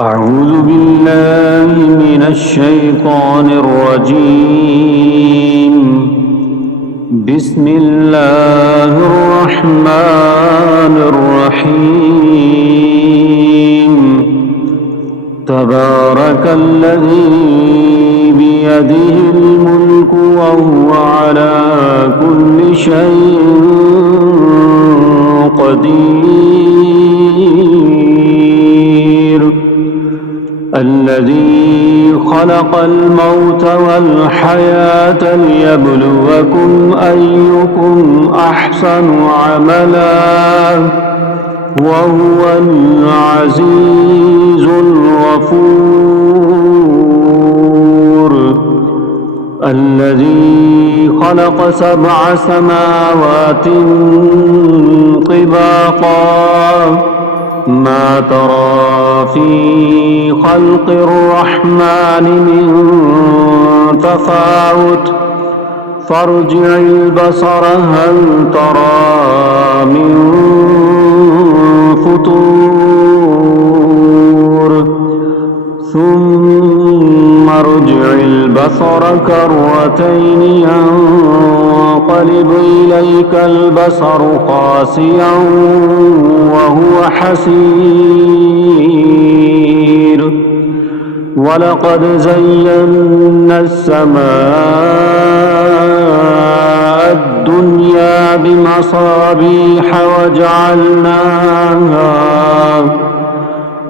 أعوذ بالله من الشيطان الرجيم. بسم الله الرحمن الرحيم. تبارك الذي بيده الملك وهو على كل شيء قدير. الذي خلق الموت والحياة ليبلوكم أيكم أحسن عملا وهو العزيز الغفور. الذي خلق 7 سماوات طباقا ما ترى في خلق الرحمن من تفاوت فارجع البصر هل ترى من فطور ثم ارجع البصر كرتين ينقلب إليك البصر خاسئا وهو حسير. ولقد زينا السماء الدنيا بمصابيح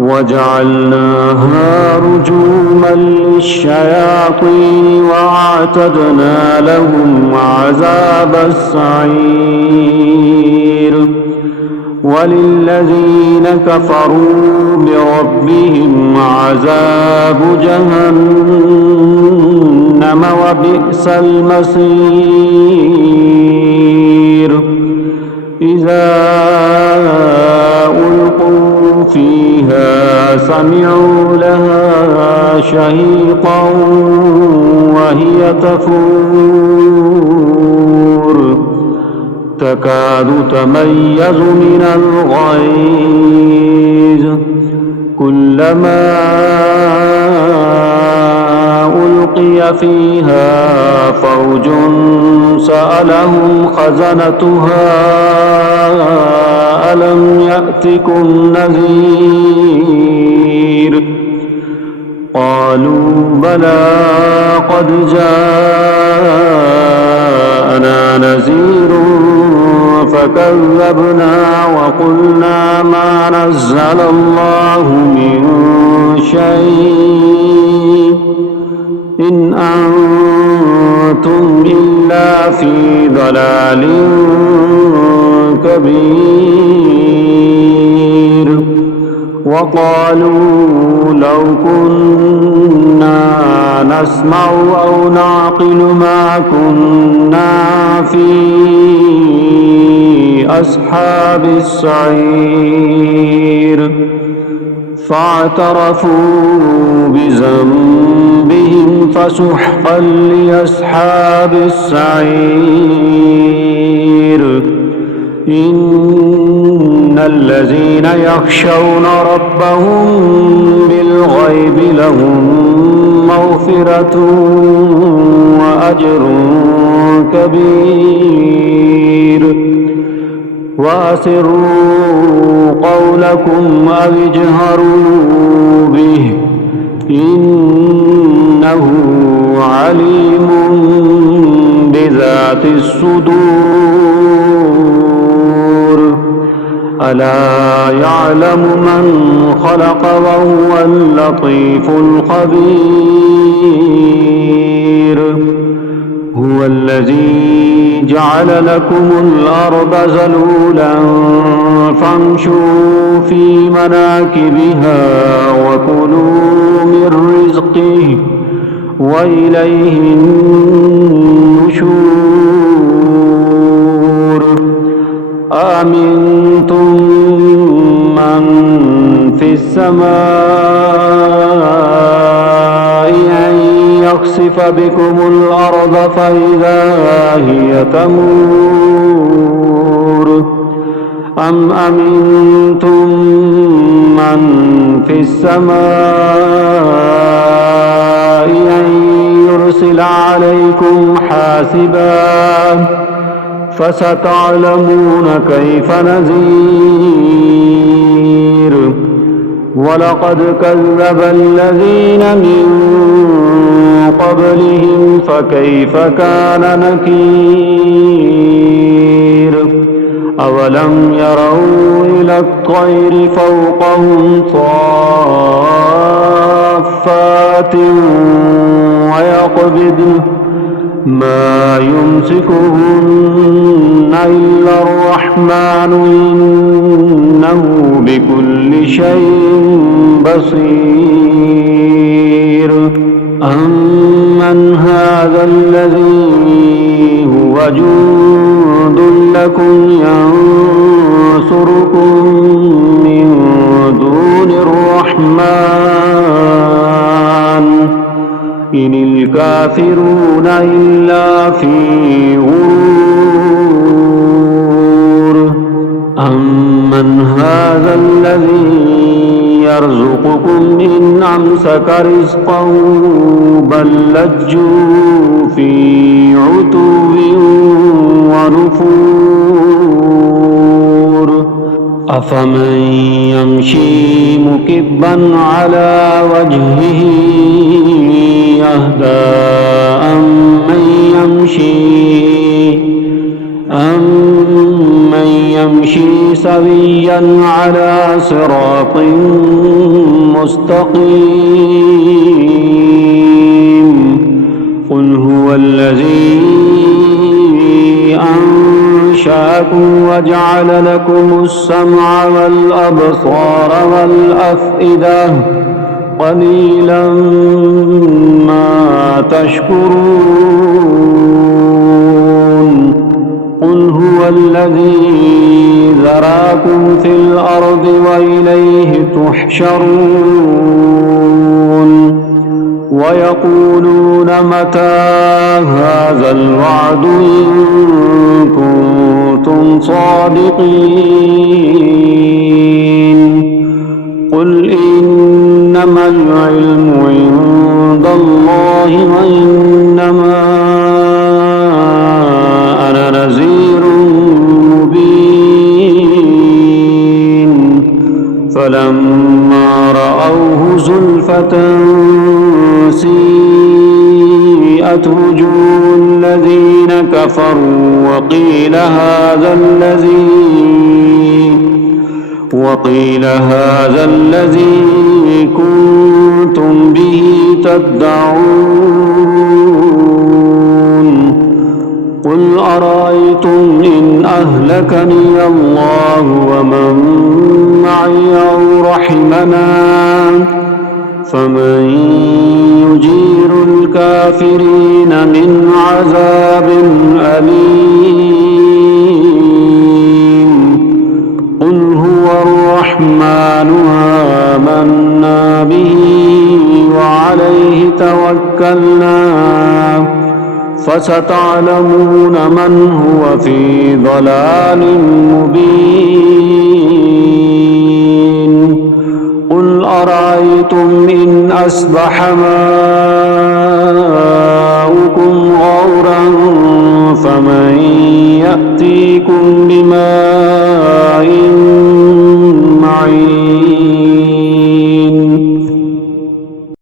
وجعلناها رجوما للشياطين وأعتدنا لهم عذاب السعير. وللذين كفروا بربهم عذاب جهنم وبئس المصير. إذا ألقوا فيها سمعوا لها شهيقا وهي تفور تكاد تميز من الغيظ كلما ألقي فيها فوج سألهم خزنتها ألم يأتكم نذير قالوا بلى قد جاءنا نذير فكذبنا وقلنا ما نزل الله من شيء إن أنتم إلا في ضلال كبير. وقالوا لو كنا نسمع أو نعقل ما كنا في أصحاب السعير. فاعترفوا بذنبهم فسحقا لأصحاب السعير. إن الذين يخشون ربهم بالغيب لهم مغفرة وأجر كبير. وأسروا قولكم أو اجهروا به إنه عليم بذات الصدور. ألا يعلم من خلق وهو اللطيف الخبير. هو الذي جعل لكم الأرض ذلولا فامشوا في مناكبها وكلوا من رزقه وإليه النشور. آمنتم من في السماء أن يخسف بكم الأرض فإذا هي تمور أم أمنتم من في السماء أن يرسل عليكم حاسبا فستعلمون كيف نذير ولقد كذب الذين من قبلهم فكيف كان نكير أولم يروا إلى الطير فوقهم صافات ويقبضن ما يمسكهن إلا الرحمن إنه بكل شيء بصير أمن هذا الذي هو جند لكم ينصركم من دون الرحمن إن الكافرون إلا في غرور أمن هذا الذي يرزقكم إن أمسك رزقه بل لجوا في عتو ونفور أفمن يمشي مكبا على وجهه يهدى أمن يمشي سويا على صراط مستقيم قل هو الذي أنشأكم وجعل لكم السمع والأبصار والأفئدة قليلا ما تشكرون قل هو الذي ذراكم في الأرض وإليه تحشرون ويقولون متى هذا الوعد إن كنتم صادقين قل إنما العلم عند الله وإنما أنا نذير مبين فلما رأوه زلفة سيئت وجوه الذين كفروا وقيل هذا الذي كنتم به تدعون قل أرأيتم إن أهلكني الله ومن معي أو رحمنا فمن يجير الكافرين من عذاب أليم قل هو الرحمن آمنا به وعليه توكلنا فستعلمون من هو في ضلال مبين قل أرأيتم إن أصبح ماؤكم غورا فمن يأتيكم بماء معين